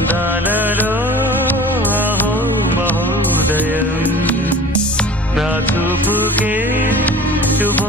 అందాలలో అహో మహోదయం. నా చూపుకే శుభ